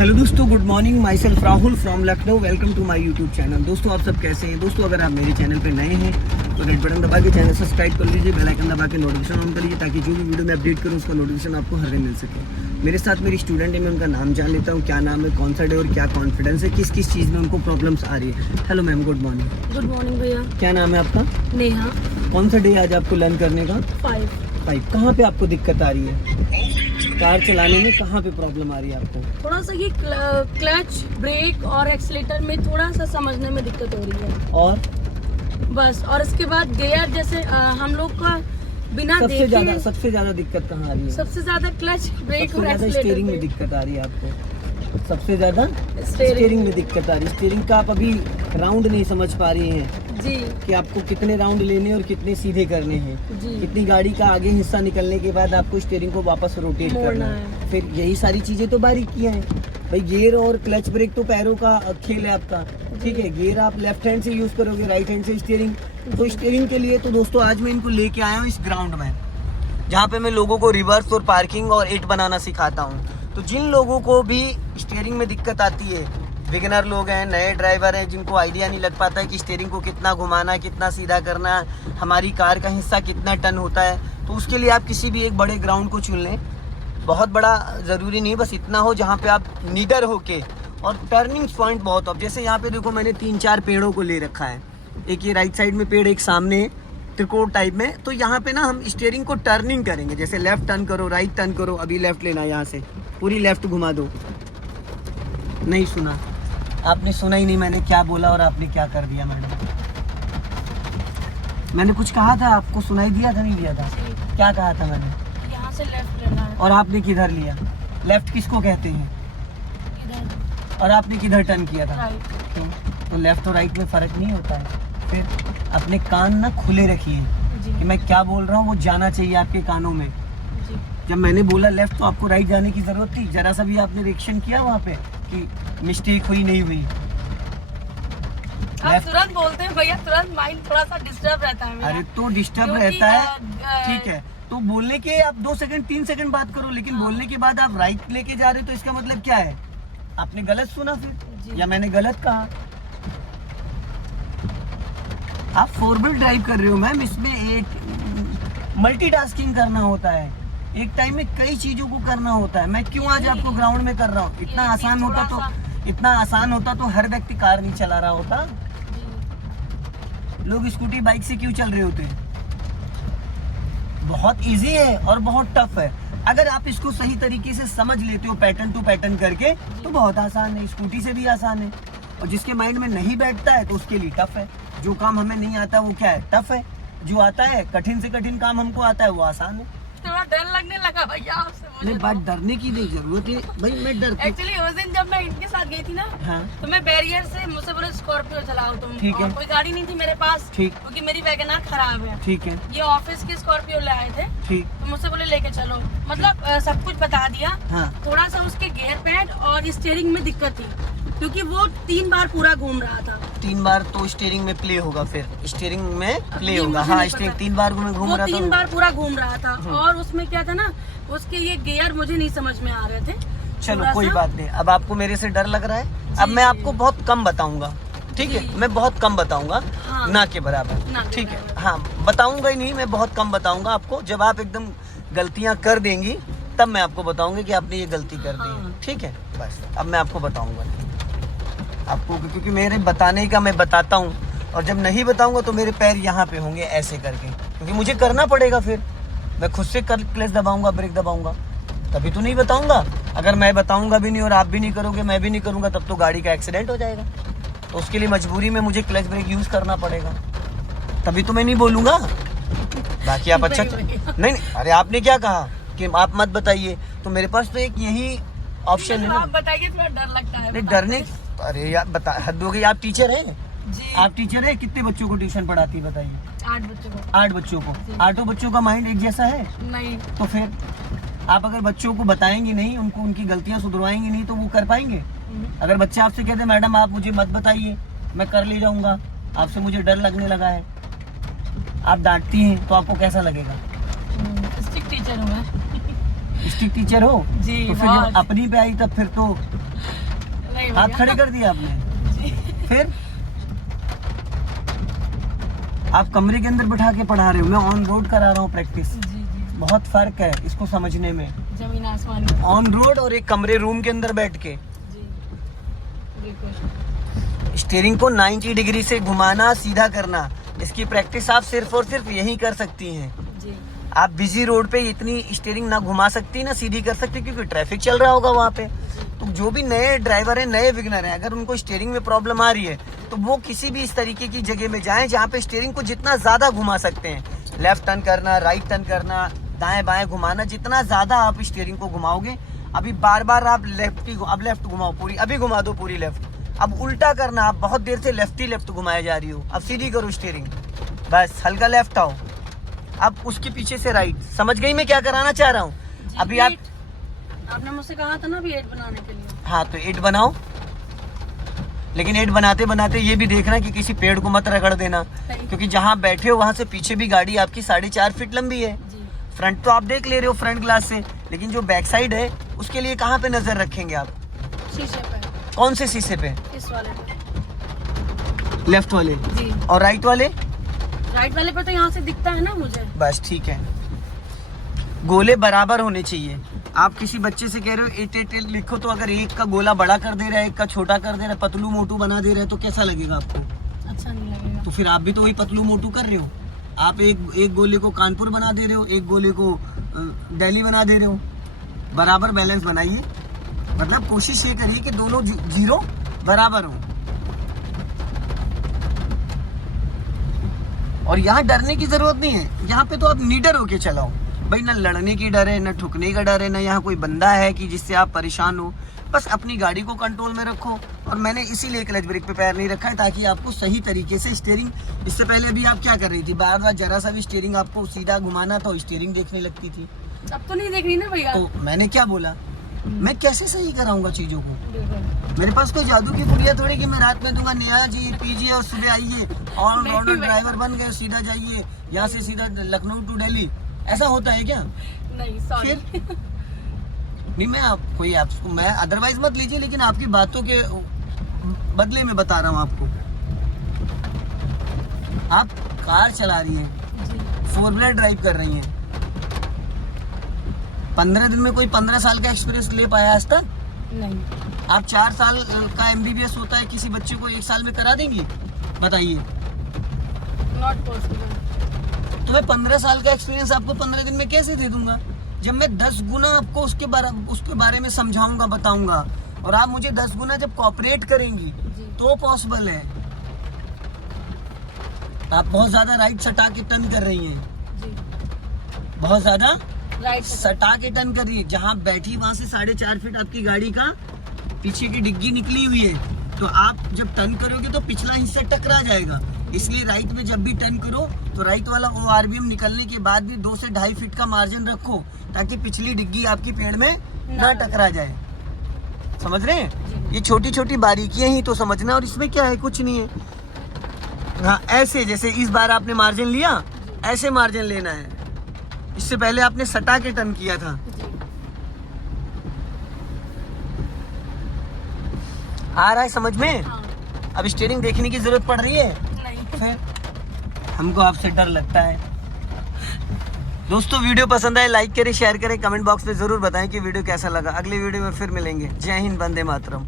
Hello दोस्तों, good morning. My self Rahul from Lucknow. Welcome to my YouTube channel. दोस्तों आप सब कैसे हैं? दोस्तों अगर आप मेरे चैनल पे नए हैं तो रेड बटन दबा के चैनल सब्सक्राइब कर लीजिए, बेल आइकन दबा के नोटिफिकेशन ऑन कर लीजिए ताकि जो भी वीडियो मैं अपडेट करूँ उसका नोटिफिकेशन आपको हर दिन मिल सके। मेरे साथ मेरी स्टूडेंट है, मैं उनका नाम जान लेता हूँ। क्या नाम है, कौन सा डे और क्या कॉन्फिडेंस है, किस किस चीज़ में उनको प्रॉब्लम्स आ रही है। Hello ma'am, good morning. Good morning भैया। क्या नाम है आपका? नेहा। कौन सा डे आज आपको लर्न करने का? 5। कहाँ पे आपको दिक्कत आ रही है? कार चलाने में कहाँ पे प्रॉब्लम आ रही है आपको? थोड़ा सा ये क्लच, ब्रेक और एक्सीलेटर में थोड़ा सा समझने में दिक्कत हो रही है। और बस, और इसके बाद गियर जैसे हम लोग का बिना सबसे देखे ज्यादा दिक्कत कहाँ आ रही है? सबसे ज्यादा क्लच, ब्रेक और स्टीयरिंग एक्सीलेटर में दिक्कत आ रही है आपको? सबसे ज्यादा स्टीयरिंग स्टीयरिंग में दिक्कत आ रही है। स्टीयरिंग का आप अभी राउंड नहीं समझ पा रही हैं जी कि आपको कितने राउंड लेने और कितने सीधे करने हैं। जी। कितनी गाड़ी का आगे हिस्सा निकलने के बाद आपको स्टीयरिंग को वापस रोटेट करना है। फिर यही सारी चीजें तो बारीकियां हैं भाई। गियर और क्लच ब्रेक तो पैरों का खेल है आपका, ठीक है। गियर आप लेफ्ट हैंड से यूज करोगे, राइट हैंड से स्टीयरिंग। तो स्टीयरिंग के लिए तो दोस्तों आज मैं इनको लेके आया हूँ इस ग्राउंड में, जहाँ पे मैं लोगों को रिवर्स और पार्किंग और 8 बनाना सिखाता हूँ। तो जिन लोगों को भी स्टीयरिंग में दिक्कत आती है, बिगिनर लोग हैं, नए ड्राइवर हैं, जिनको आइडिया नहीं लग पाता है कि स्टीयरिंग को कितना घुमाना है, कितना सीधा करना है, हमारी कार का हिस्सा कितना टन होता है, तो उसके लिए आप किसी भी एक बड़े ग्राउंड को चुन लें। बहुत बड़ा ज़रूरी नहीं, बस इतना हो जहाँ पे आप निडर होके, और टर्निंग पॉइंट बहुत हो। जैसे यहाँ पे देखो, मैंने 3-4 पेड़ों को ले रखा है। एक ये राइट साइड में पेड़, एक सामने त्रिकोण टाइप में। तो यहाँ पे ना हम स्टीयरिंग को टर्निंग करेंगे। जैसे लेफ्ट टर्न करो, राइट टर्न करो। अभी लेफ्ट लेना है, यहाँ से पूरी लेफ्ट घुमा दो। नहीं सुना आपने? सुना ही नहीं मैंने क्या बोला और आपने क्या कर दिया मैडम? मैंने कुछ कहा था आपको, सुनाई दिया था नहीं दिया था? क्या कहा था मैंने? यहाँ से लेफ्ट लेना है। और आपने किधर लिया? लेफ्ट किसको कहते हैं? इधर। और आपने किधर टर्न किया था? राइट। तो लेफ्ट और राइट में फर्क नहीं होता है। फिर अपने कान ना खुले रखिए जी कि मैं क्या बोल रहा हूँ वो जाना चाहिए आपके कानों में। जी। जब मैंने बोला लेफ्ट तो आपको राइट जाने की जरूरत थी। जरा सा भी आपने रिएक्शन किया वहाँ पे कि मिस्टेक हुई नहीं हुई? आप तुरंत बोलते हैं भैया, तुरंत माइंड थोड़ा सा डिस्टर्ब रहता है मेरा। अरे तो डिस्टर्ब रहता है, ठीक है। तो बोलने के आप 2 सेकंड 3 सेकंड बात करो, लेकिन बोलने के बाद आप राइट लेके जा रहे हो तो इसका मतलब क्या है? आपने गलत सुना फिर, या मैंने गलत कहा? आप 4 व्हील ड्राइव कर रहे हो मैम, इसमें एक मल्टीटास्किंग करना होता है। एक टाइम में कई चीजों को करना होता है। मैं क्यों आज आपको ग्राउंड में कर रहा हूँ? इतना आसान होता तो हर व्यक्ति कार नहीं चला रहा होता। लोग स्कूटी बाइक से क्यों चल रहे होते? बहुत इजी है और बहुत टफ है। अगर आप इसको सही तरीके से समझ लेते हो, पैटर्न टू पैटर्न करके, तो बहुत आसान है। स्कूटी से भी आसान है। और जिसके माइंड में नहीं बैठता है तो उसके लिए टफ है। जो काम हमें नहीं आता वो क्या है? टफ है। जो आता है, कठिन से कठिन काम हमको आता है, वो आसान है। थोड़ा डर लगने लगा भैया आपसे। नहीं, बात डरने की नहीं जरूरत है भाई। मैं डरती एक्चुअली उस दिन जब मैं इनके साथ गई थी ना, हाँ। तो मैं बैरियर से, मुझसे बोले स्कॉर्पियो चलाओ तुम। ठीक है। और कोई गाड़ी नहीं थी मेरे पास, ठीक। क्योंकि मेरी वैगनआर खराब है। ठीक है। ये ऑफिस की स्कॉर्पियो ले आए थे, ठीक। तो मुझसे बोले लेके चलो। मतलब सब कुछ बता दिया। हाँ। थोड़ा सा उसके गियर पैड और स्टीयरिंग में दिक्कत थी, क्योंकि वो 3 बार पूरा घूम रहा था। 3 बार तो स्टीयरिंग में प्ले होगा, फिर स्टीयरिंग में प्ले ये होगा। मुझे हाँ, नहीं स्टीयरिंग पता। 3 बार में घूम वो रहा था। 3 बार पूरा घूम रहा था। और उसमें क्या था ना, उसके ये गियर मुझे नहीं समझ में आ रहे थे। चलो थोड़ा कोई सा- बात नहीं। अब आपको मेरे से डर लग रहा है। अब मैं आपको बहुत कम बताऊंगा, ठीक है। जी। मैं बहुत कम बताऊंगा, हाँ। ना के बराबर, ना के ठीक है। बराबर। हाँ, बताऊंगा ही नहीं, मैं बहुत कम बताऊंगा आपको। जब आप एकदम गलतियां कर देंगी तब मैं आपको बताऊंगा कि आपने ये गलती कर दी है, हाँ। ठीक है। बस अब मैं आपको बताऊंगा आपको, क्योंकि मेरे बताने का मैं बताता हूँ, और जब नहीं बताऊंगा तो मेरे पैर यहाँ पे होंगे ऐसे करके, क्योंकि मुझे करना पड़ेगा। फिर मैं खुद से क्लच दबाऊंगा, ब्रेक दबाऊंगा, तभी तो नहीं बताऊंगा। अगर मैं बताऊंगा भी नहीं और आप भी नहीं करोगे, मैं भी नहीं करूंगा, तब तो गाड़ी का एक्सीडेंट हो जाएगा। तो उसके लिए मजबूरी में मुझे क्लच ब्रेक यूज करना पड़ेगा, तभी तो मैं नहीं बोलूंगा। बाकी आप अच्छा नहीं, अरे आपने क्या कहा कि आप मत बताइए, तो मेरे पास तो एक यही ऑप्शन है ना। आप बताइए, थोड़ा डर लगता है। नहीं डरने, अरे यार बता, हद हो गई। आप टीचर हैं? जी। आप टीचर हैं? कितने बच्चों को ट्यूशन पढ़ाती है बताइए? 8 बच्चों को। 8 बच्चों को। 8 बच्चों का माइंड एक जैसा है? नहीं। तो फिर आप अगर बच्चों को बताएंगे नहीं, उनको उनकी गलतियां सुधरवाएंगे नहीं, तो वो कर पाएंगे? अगर बच्चे आपसे कहते मैडम आप मुझे मत बताइए, मैं कर ले जाऊंगा, आपसे मुझे डर लगने लगा है, आप डांटती हैं, तो आपको कैसा लगेगा? स्ट्रिक्ट टीचर हूँ मैं। स्ट्रिक्ट टीचर हो जी, तो फिर बहुत। जब अपनी पे आई तब फिर तो नहीं हाथ भैया। खड़े कर दिए आपने, फिर आप कमरे के अंदर बिठा के पढ़ा रहे हो, मैं ऑन रोड करा रहा हूँ प्रैक्टिस। जी जी, बहुत फर्क है इसको समझने में, जमीन आसमान का। ऑन रोड और एक कमरे रूम के अंदर बैठ के। जी बिल्कुल। स्टीयरिंग को 90 डिग्री से घुमाना, सीधा करना, इसकी प्रैक्टिस आप सिर्फ और सिर्फ यही कर सकती हैं। जी आप बिजी रोड पे इतनी स्टीयरिंग ना घुमा सकती ना सीधी कर सकती, क्योंकि ट्रैफिक चल रहा होगा वहाँ पे। तो जो भी नए ड्राइवर हैं, नए बिगनर हैं, अगर उनको स्टीयरिंग में प्रॉब्लम आ रही है तो वो किसी भी इस तरीके की जगह में जाएं जहाँ पे स्टीयरिंग को जितना ज़्यादा घुमा सकते हैं। लेफ्ट टर्न करना, राइट टर्न करना, दाएं बाएं घुमाना, जितना ज़्यादा आप स्टीयरिंग को घुमाओगे। अभी बार बार आप अब लेफ्ट घुमाओ पूरी, अभी घुमा दो पूरी लेफ्ट। अब उल्टा करना, आप बहुत देर से लेफ्ट घुमाए जा रही हो, अब सीधी करो स्टीयरिंग, बस हल्का लेफ्ट आओ, अब उसके पीछे से राइट। समझ गई मैं क्या कराना चाह रहा हूँ? अभी आप, आपने मुझसे कहा था ना अभी 8 बनाने के लिए। हाँ तो 8 बनाओ, लेकिन 8 बनाते बनाते ये भी देखना कि किसी पेड़ को मत रगड़ देना, क्योंकि जहाँ बैठे हो वहां से पीछे भी गाड़ी आपकी 4.5 फीट लंबी है। जी फ्रंट तो आप देख ले रहे हो फ्रंट ग्लास से, लेकिन जो बैक साइड है उसके लिए कहाँ पे नजर रखेंगे आप? शीशे पे, कौन से शीशे पे? इस वाले पे। लेफ्ट वाले जी, और राइट वाले? राइट वाले पे तो यहाँ से दिखता है ना मुझे। बस ठीक है, गोले बराबर होने चाहिए। आप किसी बच्चे से कह रहे हो 8 लिखो, तो अगर एक का गोला बड़ा कर दे रहा है, एक का छोटा कर दे रहा है, पतलू मोटू बना दे रहा है, तो कैसा लगेगा आपको? अच्छा नहीं लगेगा। तो फिर आप भी तो वही पतलू मोटू कर रहे हो। आप एक गोले को कानपुर बना दे रहे हो, एक गोले को दिल्ली बना दे रहे हो। बराबर बैलेंस बनाइए, मतलब कोशिश ये करिए कि दोनों जीरो बराबर हो। और यहाँ डरने की जरूरत नहीं है, यहाँ पे तो आप निडर होके चलाओ भाई, ना लड़ने की डर है, ना ठुकने का डर है, ना यहाँ कोई बंदा है कि जिससे आप परेशान हो। बस अपनी गाड़ी को कंट्रोल में रखो। और मैंने इसीलिए क्लच ब्रेक पे पैर नहीं रखा है, ताकि आपको सही तरीके से स्टीयरिंग, इससे पहले भी आप क्या कर रही थी, बार बार जरा सा भी स्टीयरिंग आपको सीधा घुमाना तो स्टीयरिंग देखने लगती थी। अब तो नहीं देख रही ना भैया। तो मैंने क्या बोला, मैं कैसे सही कराऊंगा चीजों को? बिल्कुल। मेरे पास कोई जादू की गुड़िया थोड़ी कि मैं रात में दूंगा, नया जी पीजिए और सुबह आइए और नहीं ऑर्डर भाई। ड्राइवर बन गए, सीधा जाइए, यहाँ से सीधा लखनऊ टू दिल्ली। ऐसा होता है क्या? नहीं सॉरी। नहीं, मैं अदरवाइज मत लीजिए, लेकिन आपकी बातों के बदले में बता रहा हूँ आपको। आप कार चला रही हैं, जी 4 व्हीलर ड्राइव कर रही हैं, 15 दिन में कोई 15 साल का एक्सपीरियंस ले पाया आज तक? नहीं। आप 4 साल का MBBS होता है, किसी बच्चे को 1 साल में करा देंगी? बताइए। Not possible. तो मैं 15 साल का एक्सपीरियंस आपको 15 दिन में कैसे दे दूंगा, जब मैं 10 गुना आपको उसके बारे में समझाऊंगा, बताऊंगा, और आप मुझे 10 गुना जब कोऑपरेट करेंगी जी। तो पॉसिबल है। आप बहुत ज्यादा राइट सटा के टर्न कर रही हैं, जी बहुत ज्यादा राइट। सटा के टर्न कर रही है। जहाँ बैठी वहां से 4.5 फीट आपकी गाड़ी का पीछे की डिग्गी निकली हुई है, तो आप जब टर्न करोगे तो पिछला हिस्सा टकरा जाएगा। इसलिए राइट में जब भी टर्न करो तो राइट वाला ORVM निकलने के बाद भी 2 से 2.5 फीट का मार्जिन रखो, ताकि पिछली डिग्गी आपकी पेड़ में ना टकरा जाए। समझ रहे हैं? ये छोटी छोटी बारीकियां ही तो समझना, और इसमें क्या है, कुछ नहीं है। हाँ, ऐसे जैसे इस बार आपने मार्जिन लिया, ऐसे मार्जिन लेना है। इससे पहले आपने सटा के टर्न किया था। आ रहा है समझ में? हाँ। अब स्टीयरिंग देखने की जरूरत पड़ रही है? नहीं। फिर हमको आपसे डर लगता है। दोस्तों, वीडियो पसंद आए लाइक करें, शेयर करें, कमेंट बॉक्स में जरूर बताएं कि वीडियो कैसा लगा। अगले वीडियो में फिर मिलेंगे। जय हिंद, वंदे मातरम।